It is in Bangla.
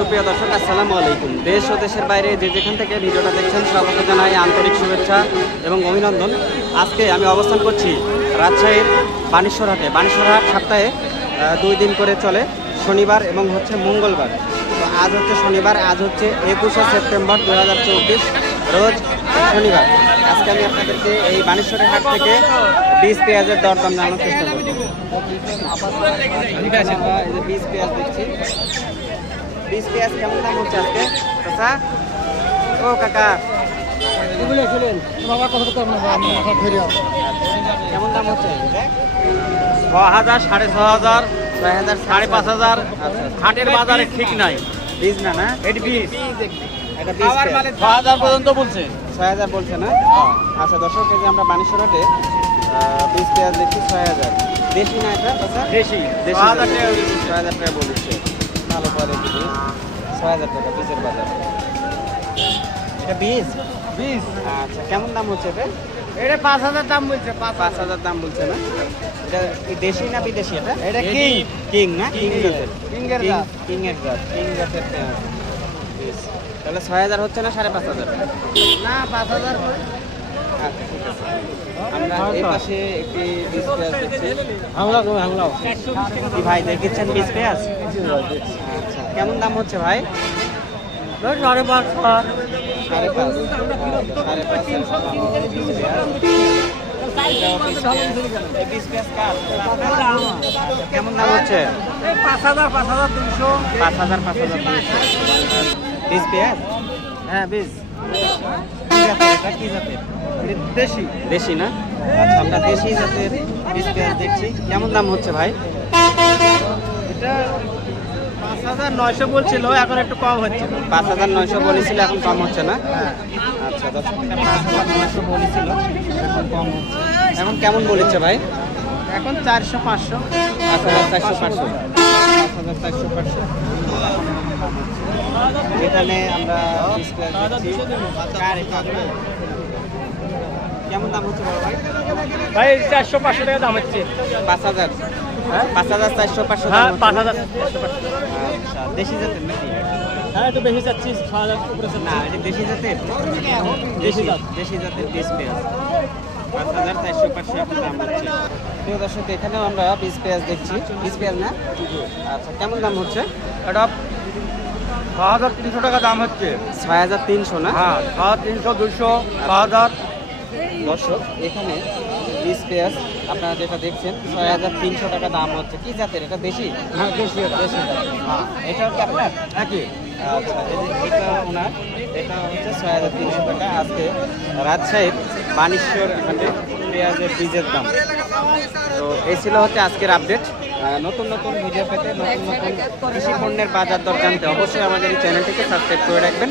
সুপ্রিয় দর্শক, আসসালামু আলাইকুম। দেশ ও দেশের বাইরে যে যেখান থেকে ভিডিওটা দেখছেন সকলকে জানাই আন্তরিক শুভেচ্ছা এবং অভিনন্দন। আজকে আমি অবস্থান করছি রাজশাহীর বানেশ্বরহাটে। বানেশ্বরহাট সপ্তাহে দুই দিন করে চলে। শনিবার এবং হচ্ছে মঙ্গলবার। তো আজ হচ্ছে শনিবার, আজ হচ্ছে একুশে সেপ্টেম্বর দু হাজার চব্বিশ, রোজ শনিবার। আজকে আমি আপনাদেরকে এই বানেশ্বরের হাট থেকে বীজ, পেঁয়াজের দরদাম জানানোর চেষ্টা করব। পেঁয়াজ দেখছি। বীজ পেঁয়াজ কেমন দাম হচ্ছে আজকে? চাচা? ও কাকা। কেমন দাম হচ্ছে? ছ হাজার সাড়ে ছ হাজার ছয় হাজার সাড়ে পাঁচ হাজার আচ্ছা। হাটের বাজারে ঠিক নাই। বীজ না না? এটি বিশ এটা বীজ ছ হাজার পর্যন্ত বলছে। ছয় হাজার বলছে না? আচ্ছা দর্শক এই যে আমরা বানেশ্বরহাটে বীজ পেঁয়াজ দেখছি ছয় হাজার দেশি না এটা দেশি। ছয় হাজার টাকা বলেছে। ভালো কোয়ালিটি বীজ ছয় হাজার টাকা বীজের বাজার। এটা বীজ? বীজ। আচ্ছা কেমন দাম হচ্ছে এটা? এটা পাঁচ হাজার দাম বলছে পাঁচ হাজার। দাম বলছে না? এটা কি দেশি না বিদেশি এটা? এটা কিং। কিং না? কিং। জাতের। King এর জাত। King এর জাত। কিং জাতের। তাহলে ছয় হাজার হচ্ছে না সাড়ে পাঁচ হাজার? না পাঁচ হাজার আচ্ছা আমরা এই পাশে একটি বীজ পেঁয়াজ দেখছি। কি ভাই দেখেছেন বীজ পেঁয়াজ? আচ্ছা কেমন দাম হচ্ছে ভাই? সাড়ে পাঁচ সাড়ে সাড়ে কেমন দাম হচ্ছে পাঁচ হাজার। পাঁচ হাজার তিনশো পাঁচ হাজার পাঁচ হাজার পেঁয়াজ? হ্যাঁ বিশ। দেশি। দেশি না? আচ্ছা আমরা দেশি জাতের বীজ পেঁয়াজ দেখছি। কেমন দাম হচ্ছে ভাই? এটা পাঁচ হাজার নয়শো বলছিল এখন একটু কম হচ্ছে। পাঁচ হাজার নয়শো বলেছিল এখন কম হচ্ছে না? আচ্ছা দশ পাঁচ হাজার নয়শো বলেছিল এখন কম হচ্ছে। এখন কেমন বলেছে ভাই? এখন চারশো পাঁচশো। পাঁচ হাজার চারশো পাঁচশো। পাঁচ হাজার চারশো পাঁচশো। এখানে আমরা বীজ পেঁয়াজ দেখছি কার এটা আপনার? কেমন দাম হচ্ছে বড় ভাই? ভাই চারশো পাঁচশো টাকা দাম হচ্ছে। পাঁচ হাজার। হ্যাঁ? পাঁচ হাজার চারশো পাঁচশো দাম হ্যাঁ পাঁচ? হাজার চারশো পাঁচশো আচ্ছা দেশি জাতের নাকি? হ্যাঁ একটু বেশি চাচ্ছি ছ হাজার উপরে না এটা দেশি জাতের? দেশি জাত। দেশি জাতের বীজ পেঁয়াজ। পাঁচ হাজার চারশো পাঁচশো এখন দাম হচ্ছে। প্রিয় দর্শক এখানেও আমরা বীজ পেঁয়াজ দেখছি। বীজ পেঁয়াজ না? আচ্ছা কেমন দাম হচ্ছে? এটা ছ হাজার তিনশো টাকা দাম হচ্ছে। ছয় হাজার তিনশো না? হ্যাঁ ছ হাজার তিনশো দুশো ছ হাজার। দর্শক এখানে বীজ পেঁয়াজ আপনারা যেটা দেখছেন ছয় হাজার তিনশো টাকা দাম হচ্ছে। কি জাতের এটা? দেশি? হ্যাঁ দেশি দেশি জাতের হ্যাঁ এটাও কি আপনার? একই। আচ্ছা এটা ওনার এটা হচ্ছে ছয় হাজার তিনশো টাকা। আজকে রাজশাহীর বানেশ্বর হাটে পেঁয়াজের বীজের দাম। তো এই ছিল হচ্ছে আজকের আপডেট। নতুন নতুন ভিডিও পেতে নতুন নতুন কৃষি পণ্যের বাজার দর জানতে অবশ্যই আমাদের এই চ্যানেলটিকে সাবস্ক্রাইব করে রাখবেন।